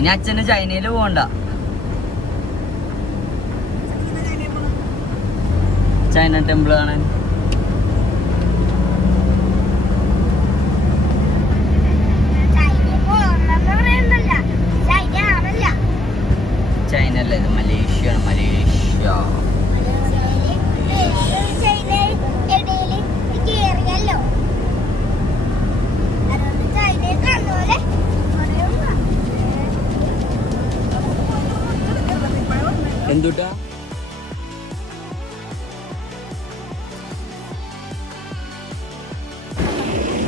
ഇനി അച്ഛന് ചൈനയിൽ പോകണ്ട. ചൈന ടെമ്പിൾ കാണാൻ. ചൈന അല്ല, ഇത് മലേഷ്യ ആണ്. മലേഷ്യ എന്തുട്ടാ?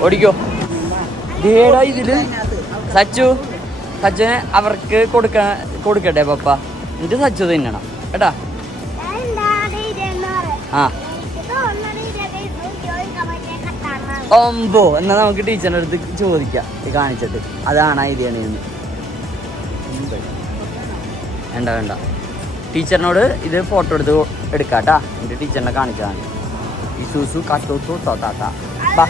ഓടിക്കോ. ഇതില് സച്ചുനെ അവർക്ക് കൊടുക്കട്ടെ പപ്പ. എന്നിട്ട് സച്ചു തിന്നണം കേട്ടാ. ആ ഒമ്പോ എന്നാ നമുക്ക് ടീച്ചറിന്റെ അടുത്ത് ചോദിക്കാം കാണിച്ചിട്ട് അതാണ് ഐഡിയാണ്. വേണ്ട വേണ്ട, ടീച്ചറിനോട് ഇത് ഫോട്ടോ എടുക്കാട്ടാ. എന്നിട്ട് ടീച്ചറിനെ കാണിച്ചതാണ്. ഈ സൂസു കത്തോത്തു തോത്താത്ത. ബാ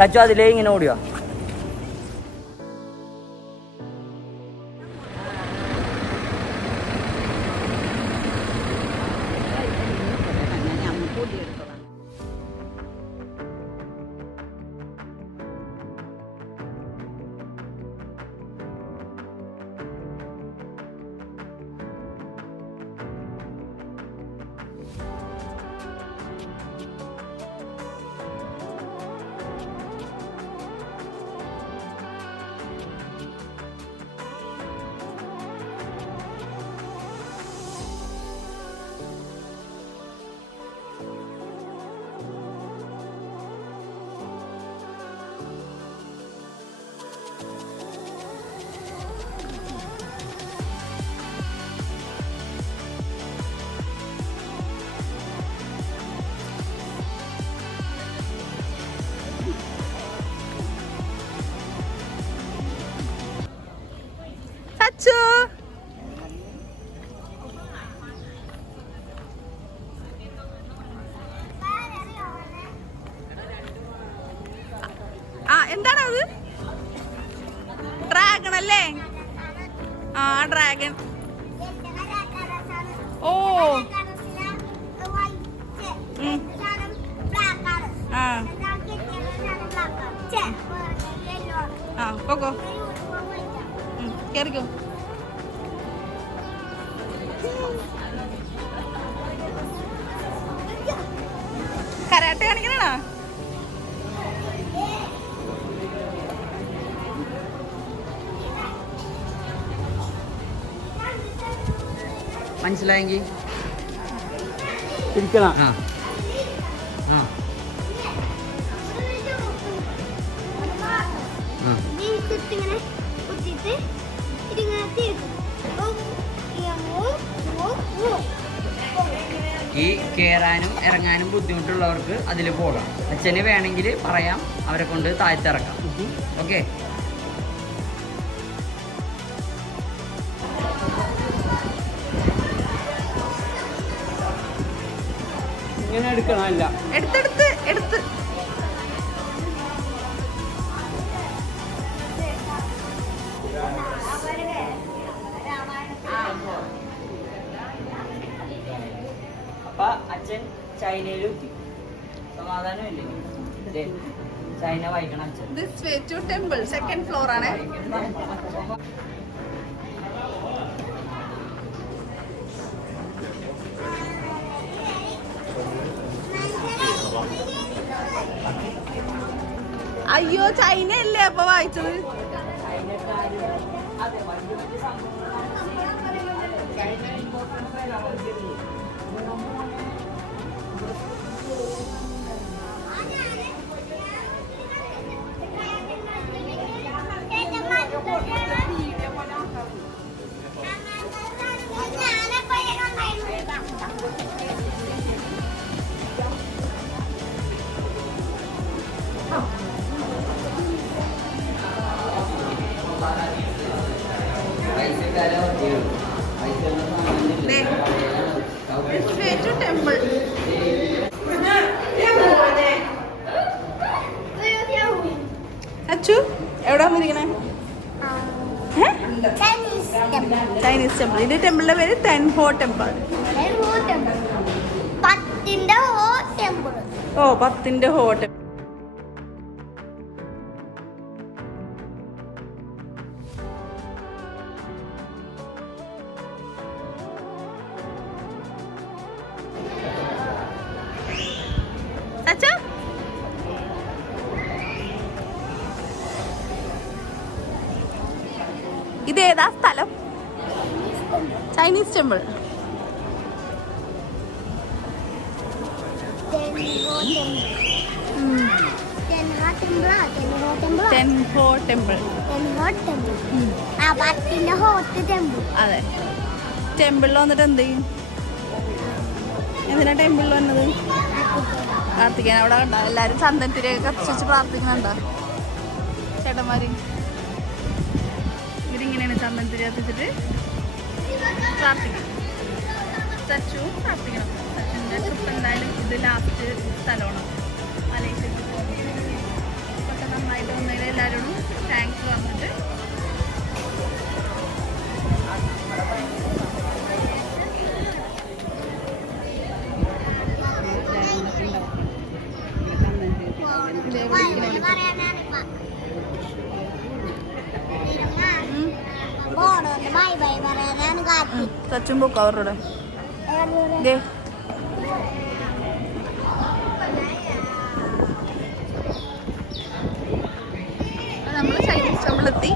സച്ചു അതിലേ ഇങ്ങനെ ഓടിയോ. എന്താണത്? ഡ്രാഗൺ അല്ലേ? ആ ഡ്രാഗൺ. ഓ ആ പോകോ, കേറിക്കോ. കരാട്ടെ കാണിക്കണോ? മനസ്സിലായെങ്കിൽ ഇരിക്കണം. ഈ കയറാനും ഇറങ്ങാനും ബുദ്ധിമുട്ടുള്ളവർക്ക് അതിൽ പോകാം. അച്ഛന് വേണമെങ്കിൽ പറയാം, അവരെ കൊണ്ട് താഴ്ത്തിറക്കാം. ഓക്കെ. ഇങ്ങനെ എടുക്കണമല്ല, എടുത്ത് അപ്പൊ അച്ഛൻ ചൈനയിലെത്തി. സമാധാനമില്ലേ? ചൈന വായിക്കണം അച്ഛൻ. This way to temple, second floor ആണ്. അയ്യോ ചൈന അല്ലേ അപ്പൊ വായിച്ചത്? ടെമ്പിൾ. ഇത് ടെമ്പിളിന്റെ പേര് തെൻഹോ ടെമ്പിൾ. ഓ 10ന്റെ ഹോ ടെമ്പിൾ. അച്ഛാ ഇതേതാ സ്ഥലം? Chinese temple. Thean Hou temple. അതെ. ടെമ്പിളിൽ വന്നിട്ട് എന്ത് ചെയ്യും? എന്തിനാ ടെമ്പിളിൽ വന്നത്? പ്രാർത്ഥിക്കാൻ. അവിടെ കണ്ടോ എല്ലാരും ചന്ദൻ തിരിയൊക്കെ കത്തിച്ച് പ്രാർത്ഥിക്കുന്നുണ്ടോ ചേട്ടന്മാര്? ഇവരിങ്ങനെയാണ് ചന്ദൻ തിരി കത്തിച്ചിട്ട് പ്രാർത്ഥിക്കും. സച്ചുവും പ്രാർത്ഥിക്കണം. സച്ചുവിൻ്റെ ട്രിപ്പ് എന്തായാലും ഇത് ലാസ്റ്റ് സ്ഥലമാണ്. മലേഷ്യക്ക് ഒക്കെ നന്നായിട്ട് വന്നതിൽ എല്ലാവരോടും താങ്ക്സ് പറഞ്ഞിട്ട് സച്ചും പോക്കോ അവരുടെ നമ്മൾ ചൈനീസ് ടെമ്പിളെത്തി.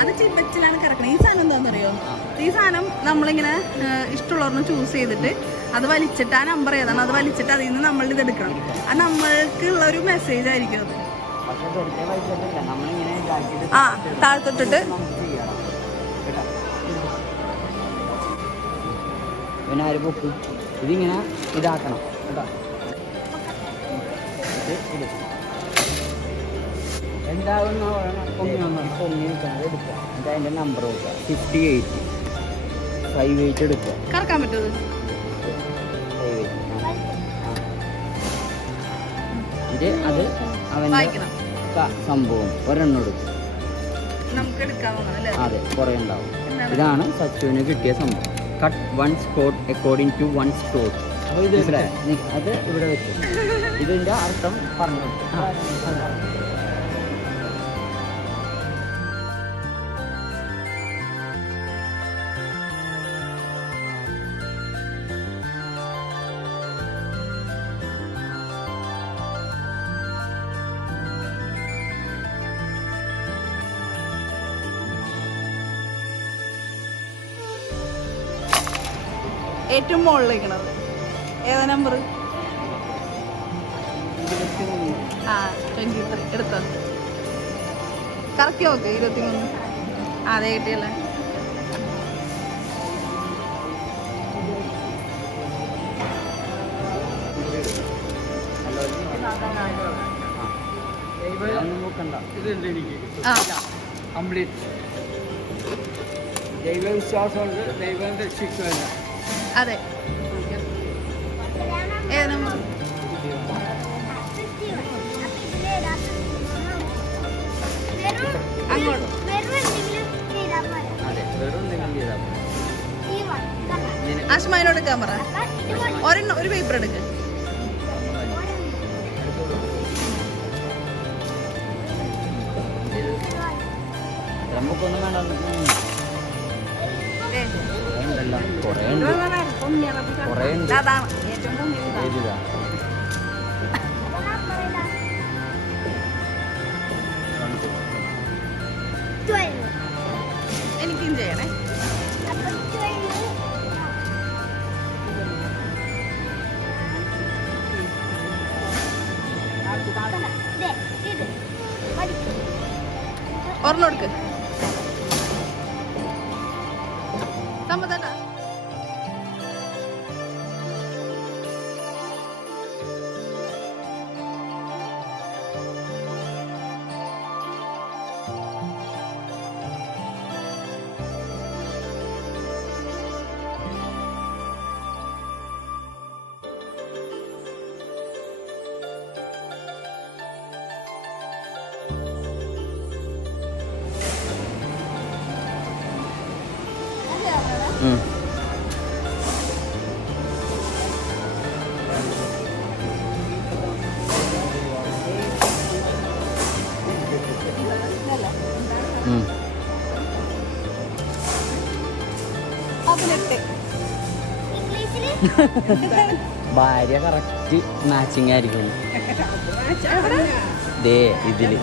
അത് ചിമ്പച്ചിലാണ് കിടക്കുന്നത്. ഈ സാധനം എന്താണെന്നറിയോ? ഈ സാധനം നമ്മളിങ്ങനെ ഇഷ്ടമുള്ളവരൊന്ന് ചൂസ് ചെയ്തിട്ട് അത് വലിച്ചിട്ട് ആ നമ്പർ ഏതാണ് അത് വലിച്ചിട്ട് അതിൽ നിന്ന് നമ്മൾ ഇത് എടുക്കണം. അത് നമ്മൾക്കുള്ള ഒരു മെസ്സേജ് ആയിരിക്കും അത്. ആ താഴ്ത്തിട്ടിട്ട് ഇതിങ്ങനെ ഇതാക്കണം കേട്ടോ. എന്താകുന്ന പൊങ്ങി നിൽക്കുന്നത് എടുക്കുക. എന്നിട്ട് അതിൻ്റെ നമ്പർ കൊടുക്കുക. 58 58 എടുക്കുക. കറക്കാൻ പറ്റുമോ? ഇത് അത് അവൻ്റെ സംഭവം ഒരെണ്ണം എടുക്കും. നമുക്ക് എടുക്കാവുന്നതല്ലേ? അതെ, കുറേ ഉണ്ടാവും. ഇതാണ് സച്ചുവിന് കിട്ടിയ സംഭവം. Cut 1 spot according to 1 spot. അപ്പോൾ ഇത് അത് ഇവിടെ വെച്ചു. ഇതിൻ്റെ അർത്ഥം പറഞ്ഞു. ഏറ്റവും മുകളിലേക്കണത് ഏതാ നമ്പർ? 23 എടുത്തോ. കറക്കി നോക്ക്. 23. അതെ കിട്ടിയല്ലേ. ദൈവവിശ്വാസമുണ്ട്, ദൈവം രക്ഷിക്കുമല്ല. അതെ. ഏതാ നമ്പർ? അങ്ങോട്ട് ആശ്മാനോട് എടുക്കാൻ പറ. ഒരെണ്ണം ഒരു പേപ്പർ എടുക്ക്. നമുക്കൊന്നും വേണ്ട. ദേ, ഉണ്ടല്ലോ കുറേ ഉണ്ട്, കുറേ ഉണ്ട്. അതാണ് ഏറ്റവും പൊങ്ങിയത്. ഏതിതാ? എനിക്കും ചെയ്യണേ. ഒരെണ്ണം എടുക്ക്. സമ്മതട്ടാ. ഉം. ഉം. 18. ഭാര്യ കറക്റ്റ് മാച്ചിങ് ആയിരിക്കും. ദേ ഇതില്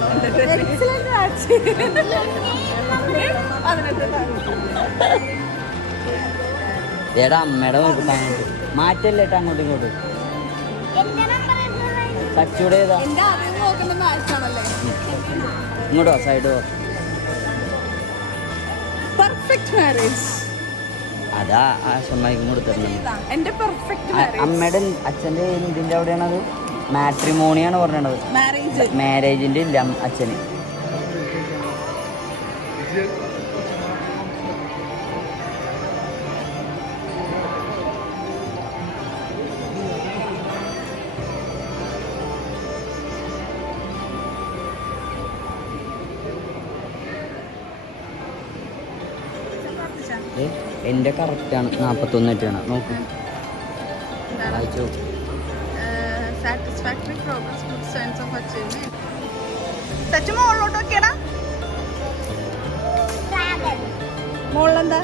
Excellent match. 18. ഏടാ അമ്മയുടെ മാറ്റല്ലേ ഏട്ടാ അങ്ങോട്ടും ഇങ്ങോട്ടും. സച്ചൂടെ ഏതാ? എന്റെ ആദ്യം നോക്കുന്ന മാച്ചാണല്ലേ. ഇങ്ങോട്ടോ സൈഡ് പോ. Perfect marriage. അതാ ആ സമ്മതിക്കും കൊടുത്തിരുന്നത്. എന്റെ പെർഫെക്റ്റ് മാരേജ്. അമ്മയുടെ അച്ഛൻ്റെ ഇതിൻ്റെ അവിടെയാണത് മാട്രിമോണിയാണ് പറഞ്ഞത്. മാരേജ്. മാരേജിൻ്റെ ഇല്ല അച്ഛന്. എൻ്റെ കറക്റ്റാണ് 41 നോക്ക് വായിച്ചു. Satisfactory progress, good sense of achievement. Sachu മോളിലോട്ട് നോക്കിയടാ. മോളിലെന്താ?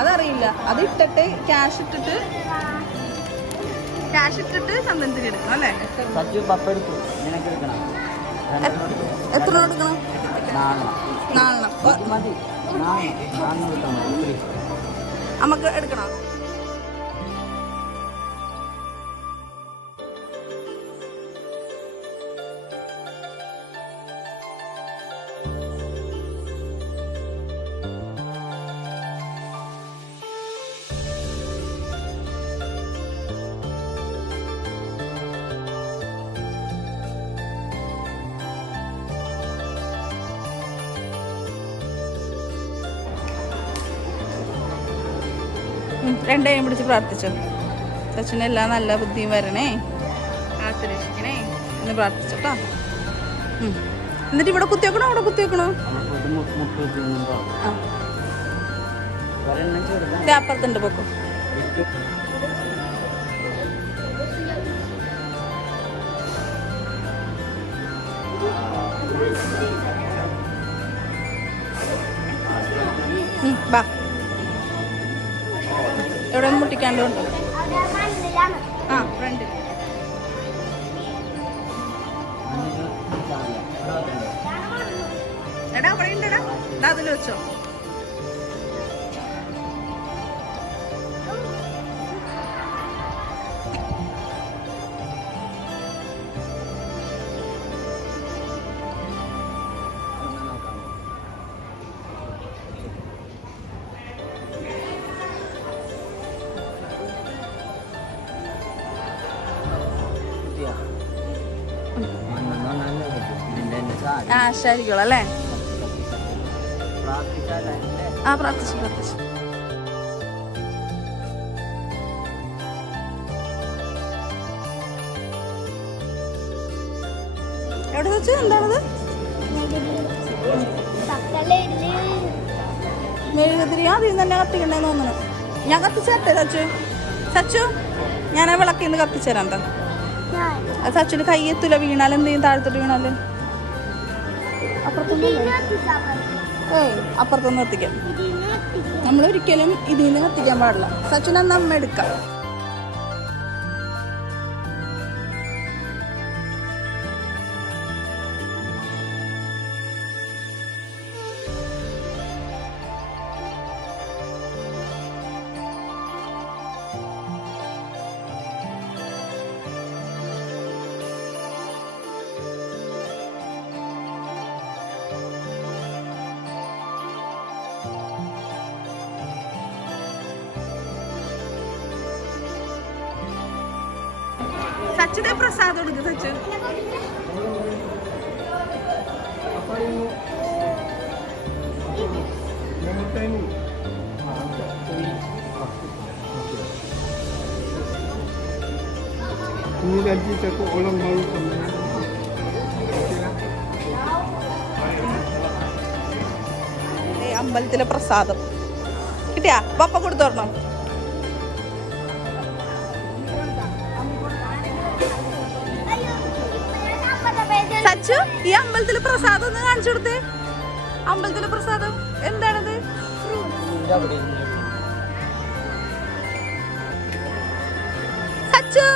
അതറിയില്ല. അത് ഇട്ടിട്ട് ക്യാഷ് ഇട്ടിട്ട് ചന്ദനത്തിന് എടുക്കണം അല്ലേ? സച്ചു പപ്പ എടുത്തു, നിനക്ക് എടുക്കണം. എത്ര എടുക്കണം? 4 മതി. 4 എടുക്കണം. നമുക്ക് എടുക്കണം. രണ്ടേയും പിടിച്ച് പ്രാർത്ഥിച്ചോ. സച്ചിന് എല്ലാം നല്ല ബുദ്ധിയും വരണേ, കാത്തുരക്ഷിക്കണേ എന്ന് പ്രാർത്ഥിച്ചോട്ടോ. എന്നിട്ട് ഇവിടെ കുത്തിവെക്കണോ അവിടെ കുത്തിവെക്കണോ? അപ്പുറത്തുണ്ട് പൊക്കോ. ബാ, എവിടെ ഒന്ന് മുട്ടിക്കാണ്ടുണ്ടോ? ആ ഫ്രണ്ട്. എടാ അവിടെ ഉണ്ടടാ, അതിൽ വെച്ചോ. ആശായിരിക്കുള്ളൂ അല്ലേ? ആ പ്രാർത്ഥിച്ചു. എവിടെ വെച്ച് എന്താണത്? മെഴുകുതിരി അതിൽ തന്നെ കത്തിക്കണ്ടേന്ന് തോന്നുന്നു. ഞാൻ കത്തിച്ചേരട്ടെ സച്ചു? ഞാൻ ആ വിളക്കിൽ നിന്ന് കത്തിച്ചേരാം. എന്താ സച്ചുന് കൈ എത്തൂല, വീണാലും എന്ത് ചെയ്യും? താഴത്തോട്ട് വീണാലും അപ്പുറത്തൊന്നും എത്തിക്കാം. നമ്മൾ ഒരിക്കലും ഇതിൽ നിന്ന് കത്തിക്കാൻ പാടില്ല. സച്ചുന് അന്ന് അമ്മ എടുക്കാം. സച്ചുടെ പ്രസാദം എടുക്കും. സച്ചു അമ്പലത്തിലെ പ്രസാദം കിട്ടിയാ? പപ്പ കൊടുത്തോർണം. സച്ചു ഈ അമ്പലത്തിലെ പ്രസാദം ഒന്ന് കാണിച്ചു കൊടുത്തേ. അമ്പലത്തിലെ പ്രസാദം എന്താണത്? സച്ചു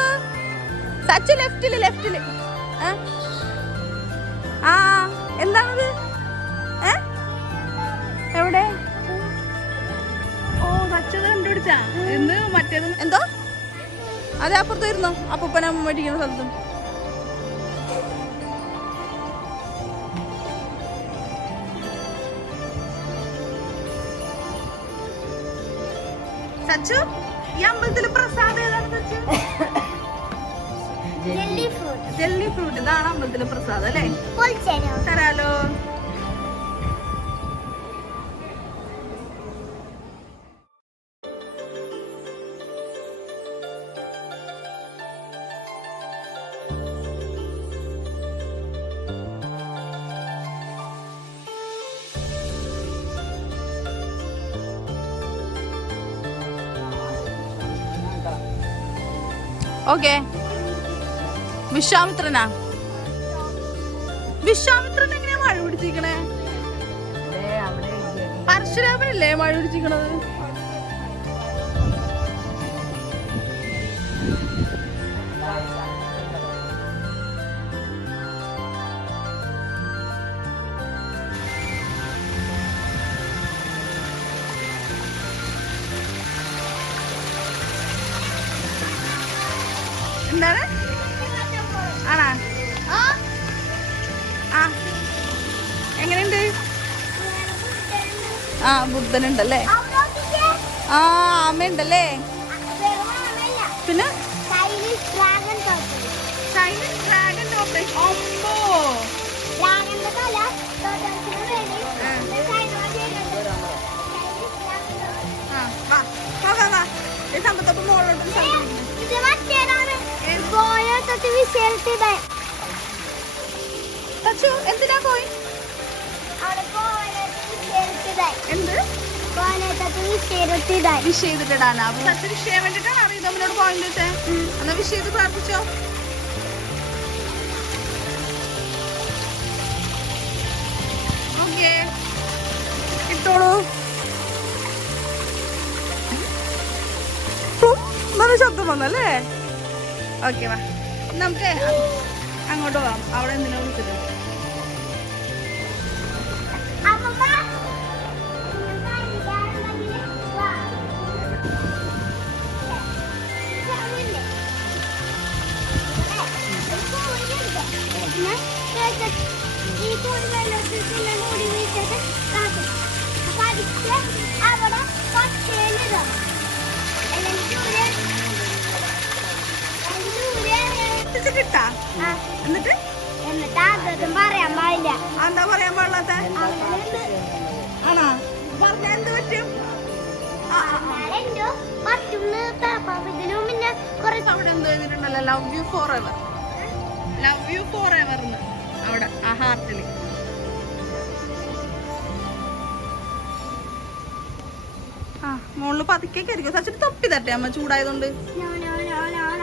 സച്ചു ലെഫ്റ്റില് ആ എന്താണത്? എവിടെ? ഓ സച്ചു കണ്ടുപിടിച്ചാ. എന്ത് മറ്റേതും എന്തോ? അതെ അപ്പുറത്തായിരുന്നോ? അപ്പൂപ്പനെ മേടിക്കുന്ന സ്ഥലത്തും. സച്ചു ഈ അമ്പലത്തിലെ പ്രസാദം ഏതാണ് സച്ചു? Jelly fruit. ഇതാണ് അമ്പലത്തിലെ പ്രസാദം അല്ലേ? തരാലോ. ഓക്കെ. വിശ്വാമിത്രൻ എങ്ങനെയാ മഴ പിടിച്ചിരിക്കണേ? പരശുരാമനല്ലേ മഴ പിടിച്ചിരിക്കണത്? എന്താണ്? ആണാ? ആ എങ്ങനെയുണ്ട്? ആ ബുദ്ധനുണ്ടല്ലേ? ആ ആമയുണ്ടല്ലേ? പിന്നെ ചൈനീസ് ഡ്രാഗൺ ടോപ്പ്. അമ്പോ സമ്പത്തൊക്കെ മോളോട്ടും എന്തിനാ പോയി? എന്ത് വിഷയത്തിട്ടാണ്? അപ്പൊ സച്ച് വിഷയം വേണ്ടിട്ടാണ് അറിയുന്നവനോട് പോയിന്റ്. എന്നാ വിഷയത്ത് പ്രാർത്ഥിച്ചോ. ഓക്കെ ഇട്ടോളൂ. നല്ല ശബ്ദം വന്നല്ലേ? ഓക്കെ വാ നമുക്ക് അങ്ങോട്ട് പോവാം. അവിടെ എന്തിനാ വിളിച്ചത്? കിട്ടാ എന്നിട്ട് എന്താ പറയാൻ പാടില്ലാത്ത ആണോ? പറഞ്ഞാ എന്ത് പറ്റും? അവിടെ എന്ത് എഴുതിയിട്ടുണ്ടല്ലോ, love you forever, love you forever അവിടെ ആ ഹാർട്ടില്. ആ മോളില് പതുക്കെ കയറിക്കോ. സച്ചിട്ട് തൊപ്പി തട്ടെ അമ്മ, ചൂടായതുകൊണ്ട്.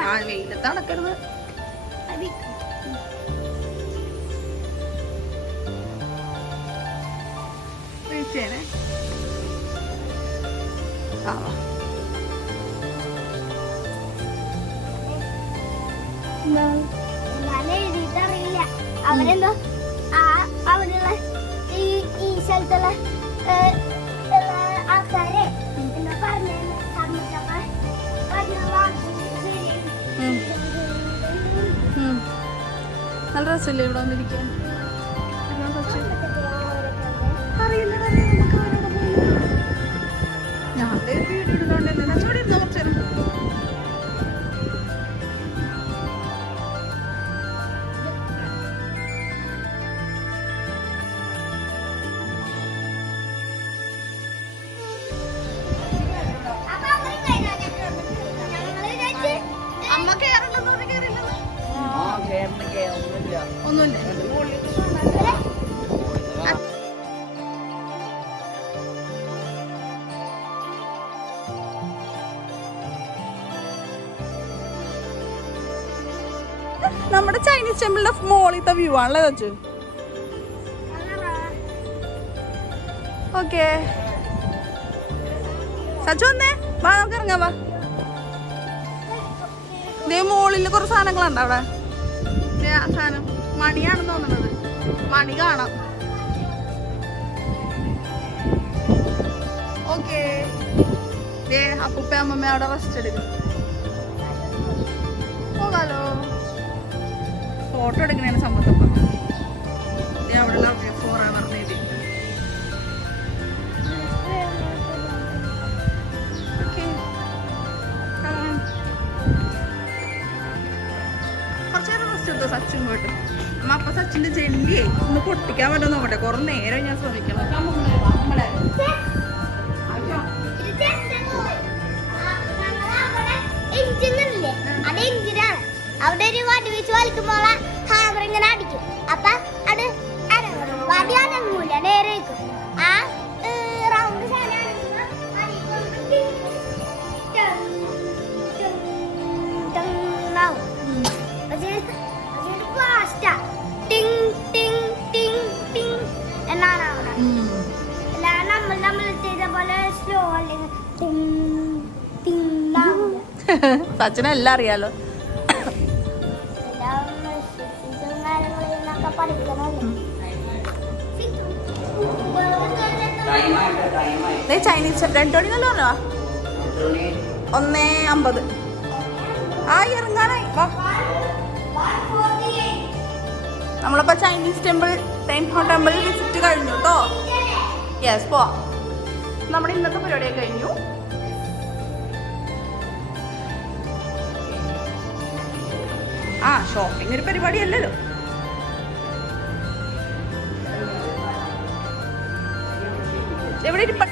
ആ വെയിലത്ത് നടക്കരുത്. വീഴ്ചേനെ ആ എഴുതിയിട്ടറിയില്ല. അവരെന്തോ അവിടെയുള്ള ഈ സ്ഥലത്തുള്ള ആൾക്കാരെ എന്താ പറഞ്ഞു നല്ല രസമില്ലേ ഇവിടെ വന്നിരിക്കാൻ? ഞാൻ വീട്ടിലിടുന്നോണ്ട് ഇവിടെ ഇരുന്നോ കുറച്ചു നേരം. അമ്മ കേറില്ലെന്ന് പറഞ്ഞ് കേറില്ലെന്ന് ഒന്നുമില്ല. നമ്മുടെ ചൈനീസ് ടെമ്പിളിന്റെ മോളിത്തെ വ്യൂ ആണല്ലേ വെച്ചു. ഓക്കെ സച്ചു വന്നേ, വാ നമുക്ക് ഇറങ്ങാം. വാ, ഇതേ മോളില് കുറെ സാധനങ്ങളുണ്ട് അവിടെ. ആ സാധനം മണിയാണെന്ന് തോന്നുന്നത്, മണി കാണാം. ഓക്കെ അപ്പൂപ്പ അമ്മമ്മ അവിടെ റെസ്റ്റ് എടുക്കും. പോകാലോ, ഫോട്ടോ എടുക്കണേന് സമ്മതപ്പം. അവിടെ ലവ് യു ഫോർ എവർ എഴുതി. കുറച്ചേരം റെസ്റ്റ് എടുത്തോ സച്ചിൻ പോയിട്ട്. അമ്മ അപ്പൊ സച്ചിന്റെ ചെണ്ടിയെ ഒന്ന് പൊട്ടിക്കാൻ പറ്റുമോ നോക്കട്ടെ. കുറെ നേരം ഞാൻ ശ്രമിക്കണം. അവിടെ ഒരു വടി വെച്ച് വലിക്കുമ്പോൾ ഹാമർ ഇങ്ങനെ അടിക്കും. അപ്പൊ അത് വടി അനങ്ങൂല, നേരെ വെക്കും. ആ റൗണ്ട് എന്നാണ് അവിടെ. നമ്മൾ ചെയ്ത പോലെ സ്ലോ അല്ലെങ്കിൽ സച്ചിനെല്ലാം അറിയാലോ. ചൈനീസ് 2 മണിന്നല്ലോ പറഞ്ഞോ. 1:50 ആയി ഇറങ്ങാനായി. വാ, നമ്മളപ്പോ ചൈനീസ് ടെമ്പിൾ ടെമ്പിൾ വിസിറ്റ് കഴിഞ്ഞു കേട്ടോ. യെസ്, പോവാം. നമ്മുടെ ഇന്നത്തെ പരിപാടിയൊക്കെ കഴിഞ്ഞു. ആ ഷോപ്പിംഗ് ഒരു പരിപാടി അല്ലല്ലോ. എവിടെ ഇരിപ്പ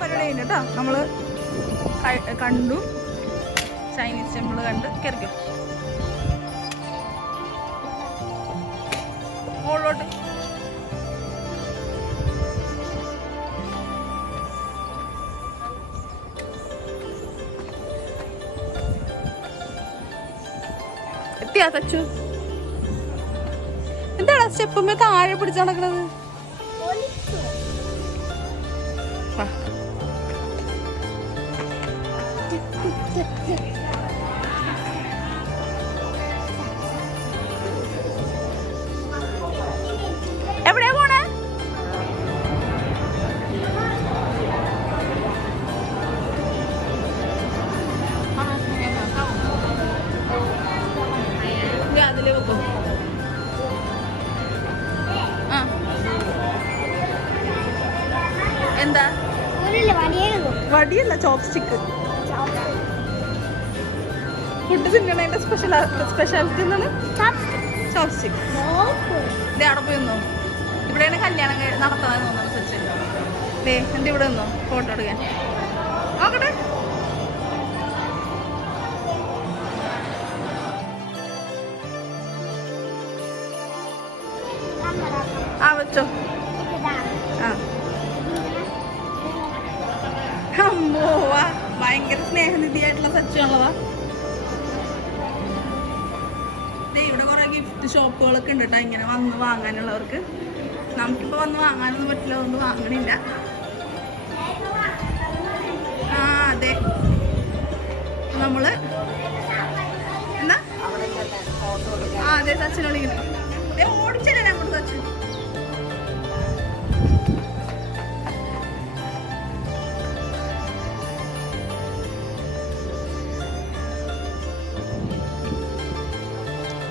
പരിപാടി കേട്ടോ. നമ്മള് കണ്ടു, ചൈനീസ് ടെമ്പിൾ കണ്ട് കയറിക്കും മുകളിലോട്ട്. എത്തിയാ തച്ചു? എന്താടാ സ്റ്റെപ്പുമ്മേ താഴെ പിടിച്ച് നടക്കണത്? എവിടെയാ പോണേ? വടിയല്ല, ചോപ്സ്റ്റിക്ക്. ഫുഡ് തിന്നണതിന്റെ സ്പെഷ്യാലിറ്റി എന്താണ്? ചോപ്സ്റ്റിക്ക്. ഇതേ അവിടെ പോയി നിന്നോ. ഇവിടെയാണ് കല്യാണം നടത്താൻ തോന്നുന്നു സച്ചിൻ. ദേ എൻ്റെ ഇവിടെ നിന്നോ ഫോട്ടോ എടുക്കാൻ. നോക്കട്ടെ. ആ വെച്ചോ. ആ അമ്മോ വാ, ഭയങ്കര സ്നേഹനിധിയായിട്ടുള്ള സച്ചുള്ളതാ. ഇവിടെ കുറെ ഗിഫ്റ്റ് ഷോപ്പുകളൊക്കെ ഉണ്ട് കേട്ടോ, ഇങ്ങനെ വന്ന് വാങ്ങാനുള്ളവർക്ക്. നമുക്കിപ്പോൾ വന്ന് വാങ്ങാനൊന്നും പറ്റില്ല, അതുകൊണ്ട് വാങ്ങണില്ല. ആ അതെ, നമ്മള് എന്താ ആ അതെ സച്ചിനെ വിളിക്കുന്നത്. ഓടിച്ചല്ലേ അങ്ങോട്ട് സച്ചു.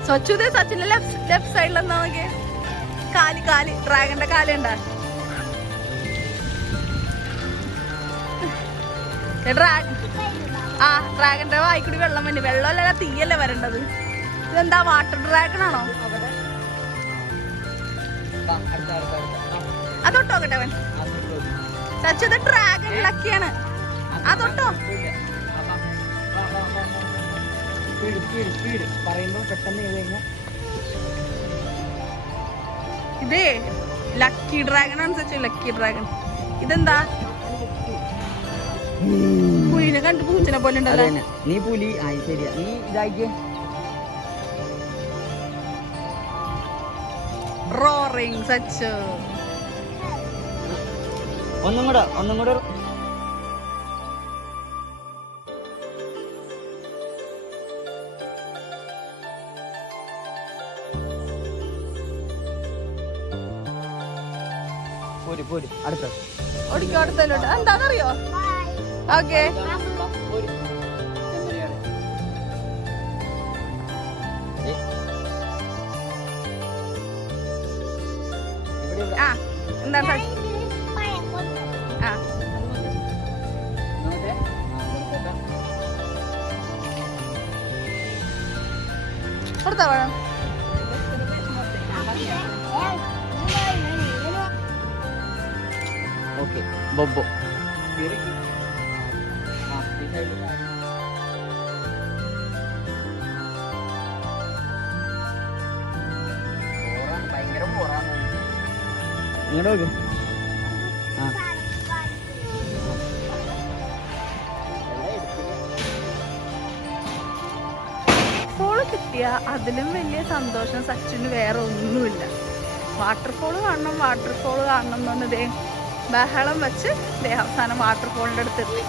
സച്ചുദേ സച്ചിന്റെ ലെഫ്റ്റ് സൈഡിൽ എന്താ നോക്കിയേ, കാല് ഡ്രാഗന്റെ കാലുണ്ടാ. ആ ഡ്രാഗന്റെ വായിക്കൂടി വെള്ളം വന്നു. വെള്ളമല്ല തീയല്ലേ വരേണ്ടത്. ഇതെന്താ വാട്ടർ ഡ്രാഗൺ ആണോ? അതൊട്ടോക്കട്ടെ അവൻ. സച്ചു ഇത് ഡ്രാഗൺ ലക്കിയാണ്. അതൊട്ടോ. ഇതേ ലക്കി ഡ്രാഗൺ ആണ് സച്ചു, ലക്കി ഡ്രാഗൺ. ഇതെന്താ പുലിനെ കണ്ടു പൂച്ചനെ പോലെ ഉണ്ടല്ലോ. നീ പുലി ശരിയാ, നീ ഇതാക്കിയ റോറിങ് സച്ചു. ഒന്നും കൂടെ പോര് അടുത്ത ഓടിക്കോ. അടുത്തല്ലോട്ട് എന്താണെന്നറിയോ? ഓക്കെ ആ എന്താണ് ആ കൊടുത്താ വേണം. ഓക്കെ ബൊബോ ഭയങ്കര പോറാണ്. ഇങ്ങോട്ട് നോക്ക്. ആ ഫോള് കിട്ടിയ അതിലും വലിയ സന്തോഷം സച്ചിന് വേറെ ഒന്നുമില്ല. വാട്ടർഫോള് കാണണം എന്ന് പറഞ്ഞതേ ബഹളം വെച്ച് അവസാനം വാട്ടർഫോളിന്റെ അടുത്ത് എത്തി.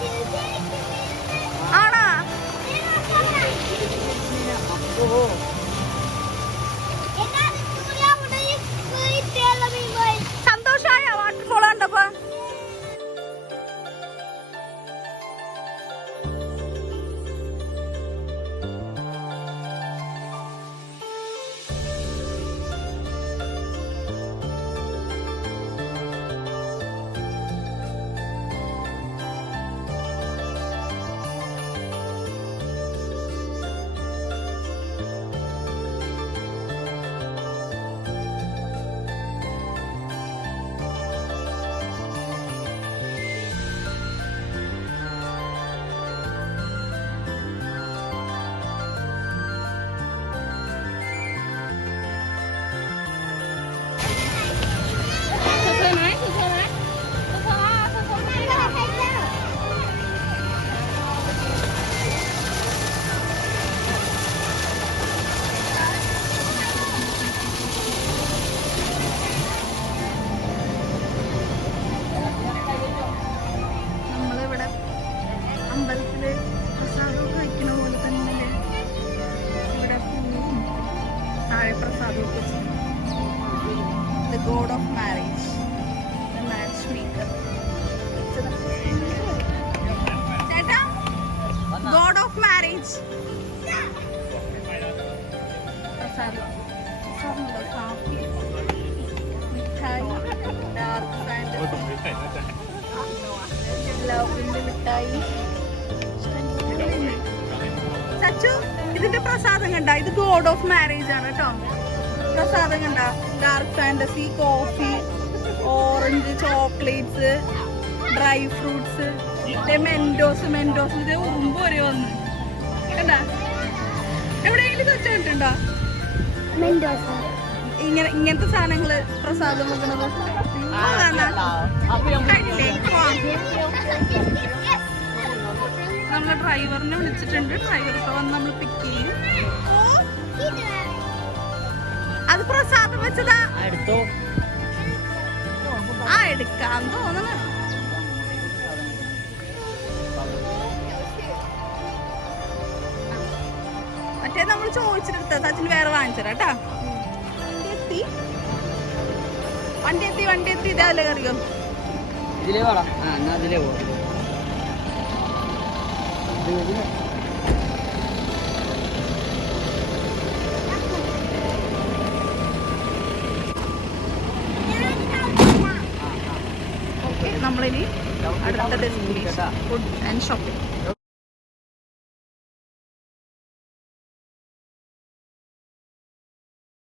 ആണാ സന്തോഷമായ വാട്ടർഫോൾ കണ്ടപ്പോ? അമ്പലത്തില് പ്രസാദമൊക്കെ കഴിക്കണ പോലെ തന്നെ ഇവിടെ പൂവും താഴെ പ്രസാദമൊക്കെ വെച്ചു. The God of marriage, the match maker. ചേട്ടാ ഗോഡ് ഓഫ് മാരേജ് പ്രസാദം, കാപ്പി, മിഠായി, ഡാർക്ക് സാൻഡ്, ലവിന്റെ മിഠായി. ഇതിന്റെ പ്രസാദം കണ്ട, ഇത് ഗോഡ് ഓഫ് മാരേജ് ആണ് കേട്ടോ. പ്രസാദം കണ്ട, dark fantasy, coffee, orange, chocolates, dry fruits, Mentos. ഇത് ഉറുമ്പ് വരെ വന്ന് കണ്ട. എവിടെയെങ്കിലും വെച്ച് കണ്ടിട്ടുണ്ടോ ഇങ്ങനത്തെ സാധനങ്ങള് പ്രസാദം വെക്കണത്? നമ്മള് ഡ്രൈവറിനെ വിളിച്ചിട്ടുണ്ട്. ഡ്രൈവർ ഇപ്പൊ വന്ന് നമ്മൾ പിക്ക് ചെയ്യും. അത് പ്രസാദം വെച്ചതാ. ആ എടുക്കാൻ തോന്നണ. മറ്റേ നമ്മൾ ചോദിച്ചെടുത്ത സച്ചിന് വേറെ വാങ്ങിച്ചതാ കേട്ടാ. വണ്ടി എത്തി ഇതല്ലേ കറിയോ? ഇതിലേ പോടാ. എന്നാ അതിലേ പോ. നമ്മളിനി അടുത്ത ഡെസ്റ്റിനേഷൻ ഫുഡ് ആൻഡ് ഷോപ്പിംഗ്.